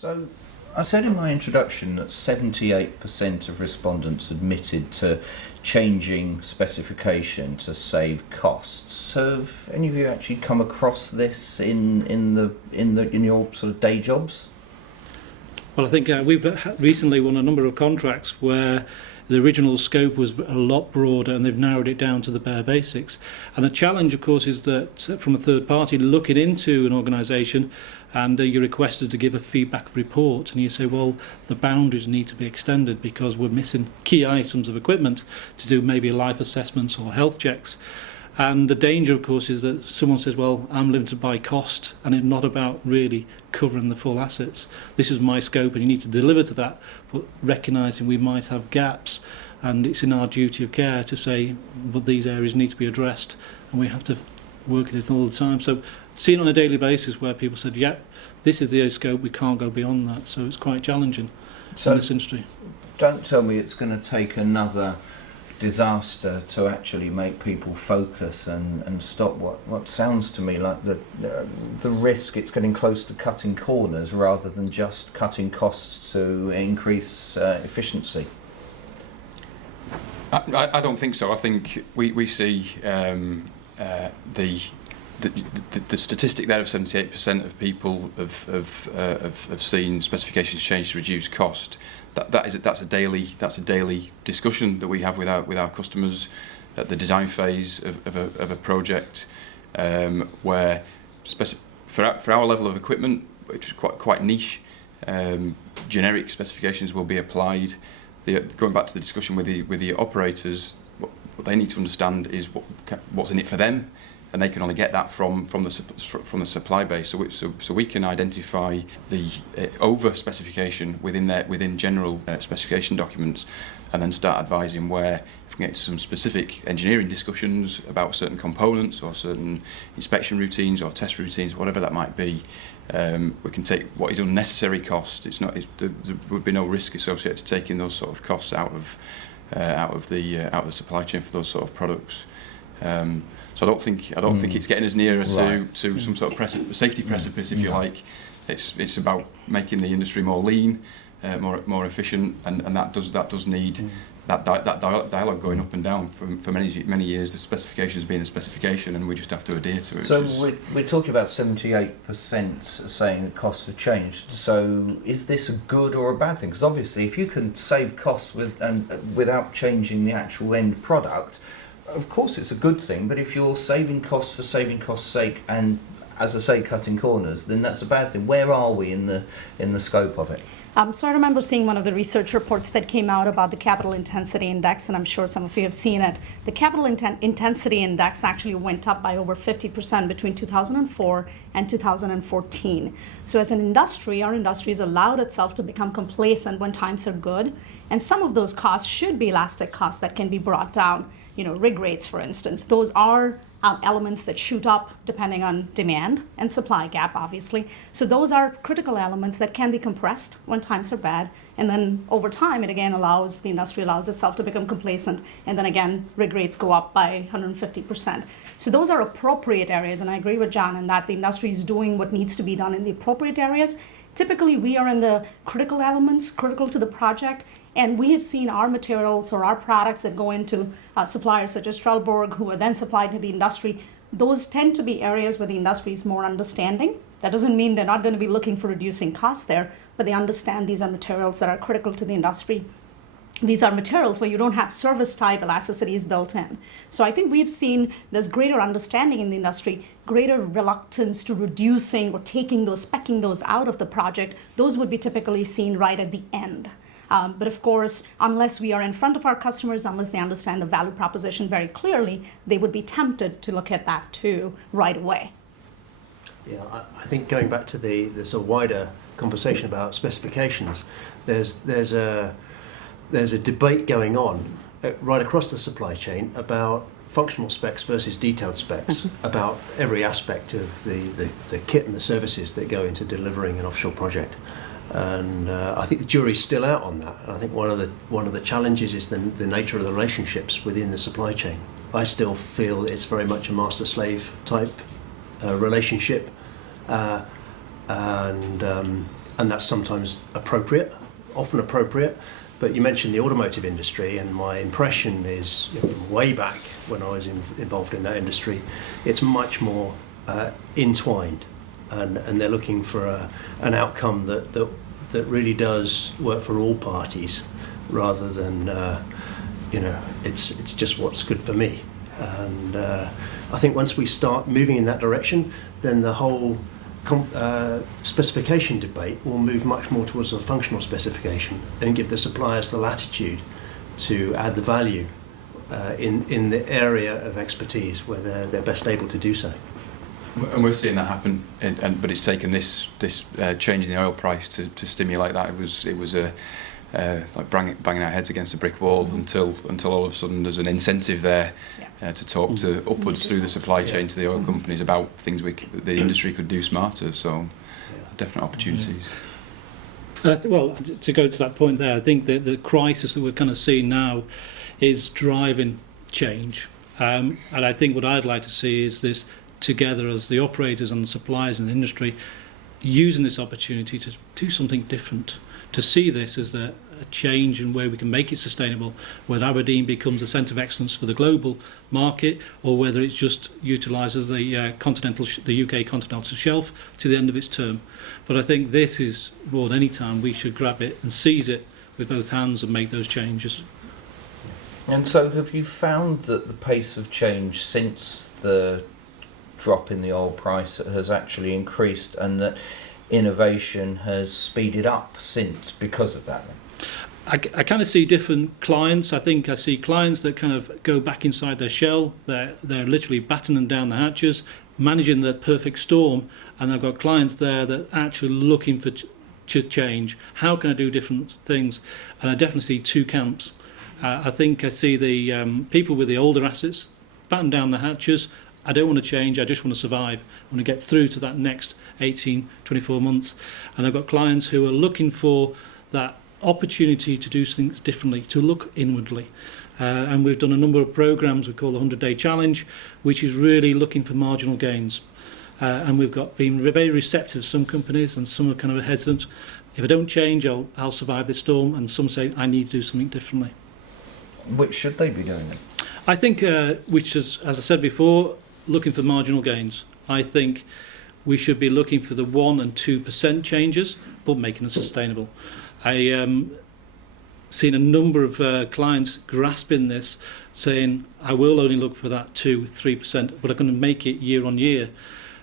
So, I said in my introduction that 78% of respondents admitted to changing specification to save costs. Have any of you actually come across this in your sort of day jobs? Well, I think we've recently won a number of contracts where the original scope was a lot broader and they've narrowed it down to the bare basics. And the challenge, of course, is that from a third party looking into an organisation, and you're requested to give a feedback report, and you say, well, the boundaries need to be extended because we're missing key items of equipment to do maybe life assessments or health checks. And the danger, of course, is that someone says, well, I'm limited by cost, and it's not about really covering the full assets. This is my scope, and you need to deliver to that, but recognising we might have gaps, and it's in our duty of care to say, well, these areas need to be addressed, and we have to work at it all the time. So seeing on a daily basis where people said, yeah, this is the scope, we can't go beyond that, so it's quite challenging in this industry. Don't tell me it's going to take another disaster to actually make people focus and stop what sounds to me like the risk. It's getting close to cutting corners rather than just cutting costs to increase efficiency. I don't think so. I think we see the statistic there of 78% of people have seen specifications change to reduce cost. That's a daily discussion that we have with our customers at the design phase of a project, where for our level of equipment, which is quite niche, generic specifications will be applied. Going back to the discussion with the operators, what they need to understand is what's in it for them, and they can only get that from the supply base. So we can identify the over specification within general specification documents, and then start advising where, if we get into some specific engineering discussions about certain components or certain inspection routines or test routines, whatever that might be, we can take what is unnecessary cost. There would be no risk associated to taking those sort of costs out of the supply chain for those sort of products. So I don't think it's getting us nearer to some sort of safety precipice, if you like. It's about making the industry more lean, more efficient, and that does need that dialogue going up and down for many years. The specifications being the specification, and we just have to adhere to it. So we're talking about 78% saying the costs have changed. So is this a good or a bad thing? Because obviously, if you can save costs without changing the actual end product, of course it's a good thing. But if you're saving costs for saving costs' sake and, as I say, cutting corners, then that's a bad thing. Where are we in the scope of it? So I remember seeing one of the research reports that came out about the capital intensity index, and I'm sure some of you have seen it. The capital intensity index actually went up by over 50% between 2004 and 2014. So as an industry, our industry has allowed itself to become complacent when times are good, and some of those costs should be elastic costs that can be brought down. Rig rates, for instance, those are elements that shoot up depending on demand and supply gap, obviously. So those are critical elements that can be compressed when times are bad, and then over time the industry allows itself to become complacent, and then again rig rates go up by 150%. So those are appropriate areas, and I agree with John in that the industry is doing what needs to be done in the appropriate areas. Typically we are in the critical elements, critical to the project, and we have seen our materials or our products that go into suppliers such as Trelleborg, who are then supplied to the industry. Those tend to be areas where the industry is more understanding. That doesn't mean they're not going to be looking for reducing costs there, but they understand these are materials that are critical to the industry. These are materials where you don't have service type elasticities built in. So I think we've seen there's greater understanding in the industry, greater reluctance to reducing or speccing those out of the project. Those would be typically seen right at the end. But of course, unless we are in front of our customers, unless they understand the value proposition very clearly, they would be tempted to look at that too right away. Yeah, I think going back to the sort of wider conversation about specifications, there's a debate going on right across the supply chain about functional specs versus detailed specs, about every aspect of the kit and the services that go into delivering an offshore project. And I think the jury's still out on that. I think one of the challenges is the nature of the relationships within the supply chain. I still feel it's very much a master-slave type relationship, and and that's sometimes appropriate, often appropriate. But you mentioned the automotive industry, and my impression is, from way back when I was involved in that industry, it's much more entwined, and they're looking for an outcome that really does work for all parties, rather than it's just what's good for me. And I think once we start moving in that direction, then the whole specification debate will move much more towards a functional specification and give the suppliers the latitude to add the value in the area of expertise where they're best able to do so. And we're seeing that happen, but it's taken this change in the oil price to stimulate that. It was like banging our heads against a brick wall until all of a sudden there's an incentive there to talk to upwards through the supply chain to the oil companies about things the industry could do smarter. So definite opportunities. Well, to go to that point there, I think that the crisis that we're kind of seeing now is driving change, and I think what I'd like to see is this together as the operators and the suppliers in the industry using this opportunity to do something different, to see this as a change in where we can make it sustainable, whether Aberdeen becomes a centre of excellence for the global market or whether it just utilises the UK continental shelf to the end of its term. But I think this is, more than any time, we should grab it and seize it with both hands and make those changes. And so have you found that the pace of change since the drop in the oil price has actually increased, and that innovation has speeded up since because of that? I kind of see different clients. I think I see clients that kind of go back inside their shell. They're literally battening down the hatches, managing the perfect storm, and I've got clients there that are actually looking for change. How can I do different things? And I definitely see two camps. I think I see the people with the older assets batten down the hatches. I don't want to change, I just want to survive. I want to get through to that next 18, 24 months. And I've got clients who are looking for that opportunity to do things differently, to look inwardly. And we've done a number of programs we call the 100-Day Challenge, which is really looking for marginal gains. And we've been very receptive, some companies, and some are kind of hesitant. If I don't change, I'll survive this storm. And some say, I need to do something differently. Which should they be doing then? I think, which is, as I said before, looking for marginal gains. I think we should be looking for the 1% and 2% changes, but making them sustainable. I seen a number of clients grasping this, saying, I will only look for that 2-3%, but I'm going to make it year on year.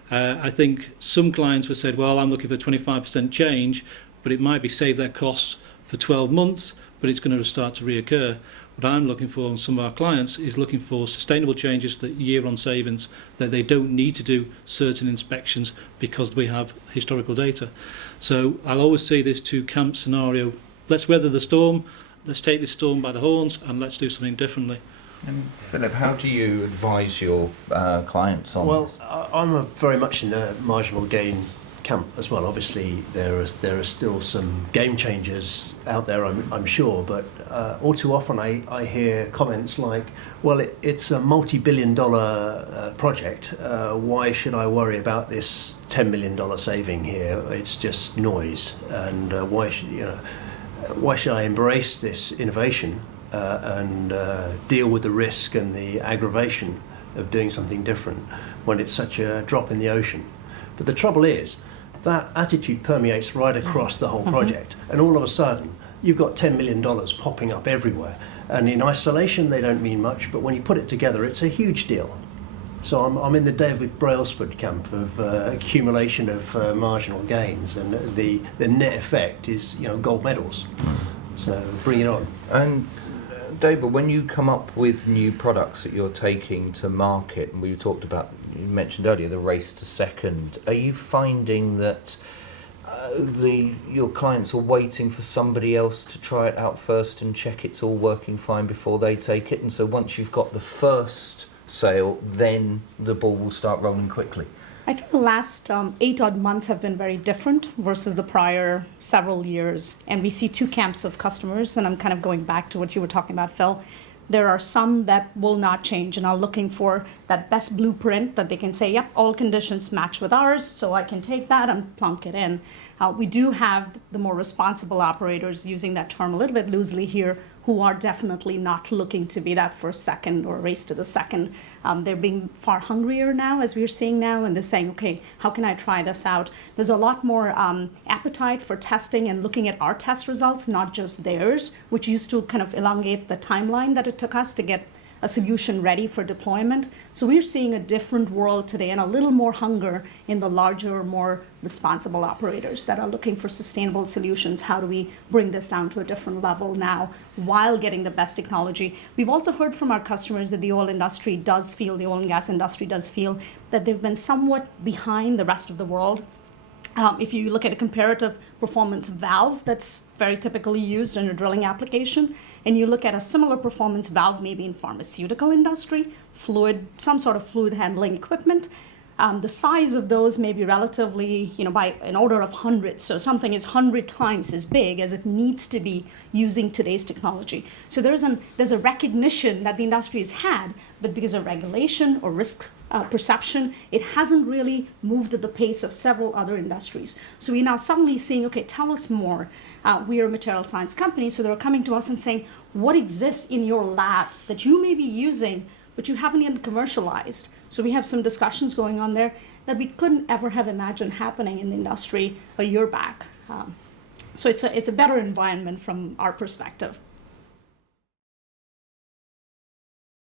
I think some clients have said, well, I'm looking for 25% change, but it might be save their costs for 12 months, but it's going to start to reoccur. What I'm looking for on some of our clients is looking for sustainable changes, that year-on savings, that they don't need to do certain inspections because we have historical data. So I'll always see this two-camp scenario. Let's weather the storm, let's take this storm by the horns, and let's do something differently. And Philip, how do you advise your clients on this? Well, I'm very much in the marginal gain camp as well. Obviously, there are still some game changers out there, I'm sure, but all too often I hear comments like, well, it's a multi-billion-dollar project. Why should I worry about this $10 million saving here? It's just noise. And why should I embrace this innovation and deal with the risk and the aggravation of doing something different when it's such a drop in the ocean? But the trouble is, that attitude permeates right across the whole project, and all of a sudden you've got $10 million popping up everywhere, and in isolation they don't mean much, but when you put it together it's a huge deal. So I'm in the David Brailsford camp of accumulation of marginal gains, and the net effect is gold medals. So bring it on. And David, when you come up with new products that you're taking to market, and you mentioned earlier the race to second, are you finding that your clients are waiting for somebody else to try it out first and check it's all working fine before they take it, and so once you've got the first sale, then the ball will start rolling quickly? I think the last 8 odd months have been very different versus the prior several years. And we see two camps of customers, and I'm kind of going back to what you were talking about, Phil. There are some that will not change and are looking for that best blueprint that they can say, yep, all conditions match with ours, so I can take that and plunk it in. We do have the more responsible operators, using that term a little bit loosely here, who are definitely not looking to be that first second or race to the second. They're being far hungrier now, as we're seeing now, and they're saying, okay, how can I try this out? There's a lot more appetite for testing and looking at our test results, not just theirs, which used to kind of elongate the timeline that it took us to get a solution ready for deployment. So we're seeing a different world today and a little more hunger in the larger, more responsible operators that are looking for sustainable solutions. How do we bring this down to a different level now while getting the best technology? We've also heard from our customers that the oil and gas industry does feel that they've been somewhat behind the rest of the world. If you look at a comparative performance valve that's very typically used in a drilling application, and you look at a similar performance valve maybe in pharmaceutical industry, some sort of fluid handling equipment, the size of those may be relatively, by an order of hundreds. So something is 100 times as big as it needs to be using today's technology. So there's a recognition that the industry has had, but because of regulation or risk perception, it hasn't really moved at the pace of several other industries. So we're now suddenly seeing, okay, tell us more. We are a material science company, so they're coming to us and saying, what exists in your labs that you may be using, but you haven't yet commercialized? So we have some discussions going on there that we couldn't ever have imagined happening in the industry a year back. So it's a better environment from our perspective.